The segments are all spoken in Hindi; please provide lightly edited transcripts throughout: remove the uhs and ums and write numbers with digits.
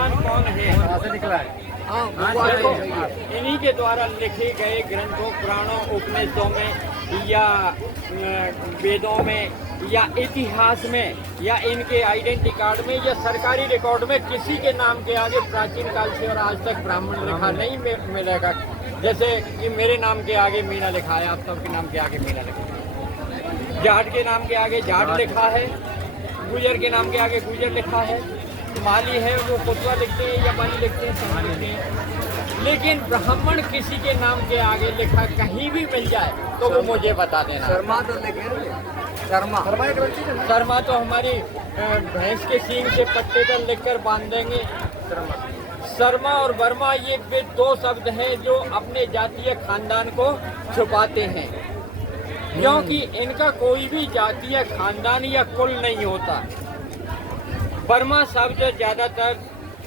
खानदान कौन है? निकला है। देखो, इन्हीं के द्वारा लिखे गए ग्रंथों, पुराणों, उपनिषदों में या वेदों में या इतिहास में या इनके आइडेंटिटी कार्ड में या सरकारी रिकॉर्ड में किसी के नाम के आगे प्राचीन काल से और आज तक ब्राह्मण लिखा नहीं मिलेगा। जैसे कि मेरे नाम के आगे मीना लिखा है, आप सबके नाम के आगे मीना लिखा है, जाट के नाम के आगे जाट लिखा है, गुजर के नाम के आगे गुजर लिखा है, माली है वो कोतवा लिखते हैं या माली लिखते हैं, समझ लिखते हैं। लेकिन ब्राह्मण किसी के नाम के आगे लिखा कहीं भी मिल जाए तो वो मुझे बता देना। शर्मा तो लिखे, शर्मा शर्मा तो हमारी भैंस के सींग से पट्टे पर लिखकर बांध देंगे। शर्मा और वर्मा ये वे दो शब्द हैं जो अपने जातीय खानदान को छुपाते हैं, क्योंकि इनका कोई भी जातीय खानदान या कुल नहीं होता। वर्मा शब्द ज्यादातर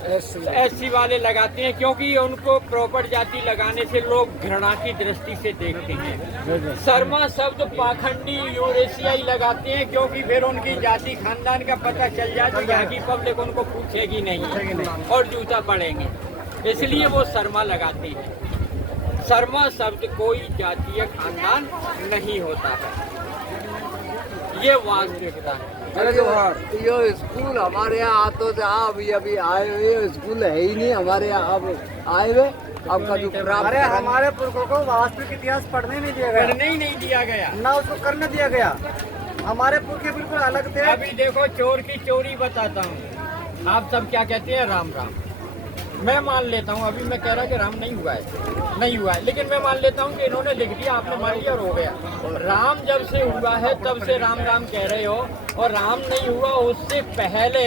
एससी वाले लगाते हैं, क्योंकि उनको प्रॉपर जाति लगाने से लोग घृणा की दृष्टि से देखते हैं। शर्मा शब्द पाखंडी यूरेशियाई लगाते हैं, क्योंकि फिर उनकी जाति खानदान का पता चल जाए तो यहाँ की पब्लिक उनको पूछेगी नहीं और जूता पड़ेंगे, इसलिए वो शर्मा लगाते हैं। शर्मा शब्द कोई जातीय खानदान नहीं होता है, ये वास्तविकता है। यो स्कूल हमारे यहाँ तो अभी आए हुए स्कूल है ही नहीं हमारे यहाँ, अब आए हुए आपका जो अरे हमारे पुरखों को वास्तविक इतिहास पढ़ने नहीं दिया गया, करने ही नहीं दिया गया, ना उसको करने दिया गया। हमारे पुरखे बिल्कुल अलग थे। अभी देखो चोर की चोरी बताता हूँ, आप सब क्या कहते हैं? राम राम। मैं मान लेता हूँ, अभी मैं कह रहा कि राम नहीं हुआ है, लेकिन मैं मान लेता हूँ कि इन्होंने लिख दिया, आपने मान लिया और हो गया। राम जब से हुआ है तब से राम राम कह रहे हो, और राम नहीं हुआ उससे पहले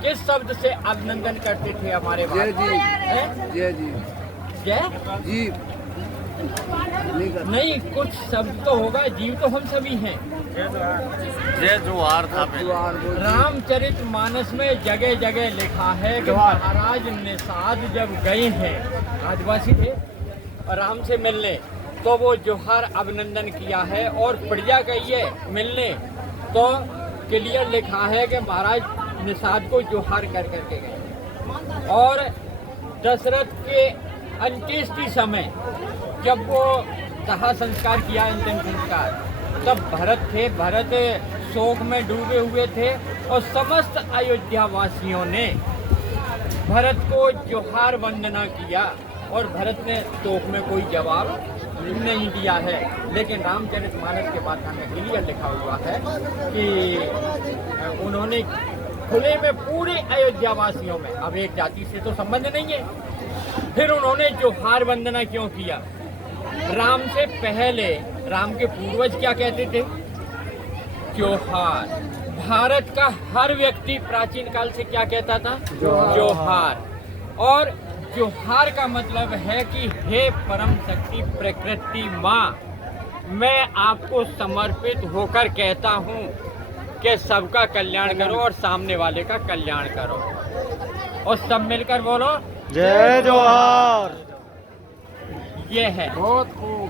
किस शब्द से अभिनंदन करते थे हमारे जय जी, जय जी, जय जी नहीं, कुछ शब्द तो होगा, जीव तो हम सभी हैं। जय जोहार था। रामचरित मानस में जगह जगह लिखा है कि महाराज निषाद जब गए हैं, आदिवासी थे, राम से मिलने, तो वो जोहार अभिनंदन किया है, और प्रजा गई है मिलने तो क्लियर लिखा है कि महाराज निषाद को जोहार कर करके गए। और दशरथ के अंत्येष्टि समय जब वो दाह संस्कार किया, अंतिम संस्कार, तब भरत थे, भरत शोक में डूबे हुए थे, और समस्त अयोध्या वासियों ने भरत को जोहार वंदना किया, और भरत ने शोक में कोई जवाब नहीं दिया है। लेकिन रामचरितमानस के पाठा में क्लियर लिखा हुआ है कि उन्होंने खुले में पूरे अयोध्या वासियों में, अब एक जाति से तो संबंध नहीं है, फिर उन्होंने जोहार वंदना क्यों किया? राम से पहले राम के पूर्वज क्या कहते थे? जोहार। भारत का हर व्यक्ति प्राचीन काल से क्या कहता था? जोहार। और जोहार का मतलब है कि हे परम शक्ति प्रकृति माँ, मैं आपको समर्पित होकर कहता हूँ कि सबका कल्याण करो और सामने वाले का कल्याण करो। और सब मिलकर बोलो जय जोहार। ये है। बहुत खूब।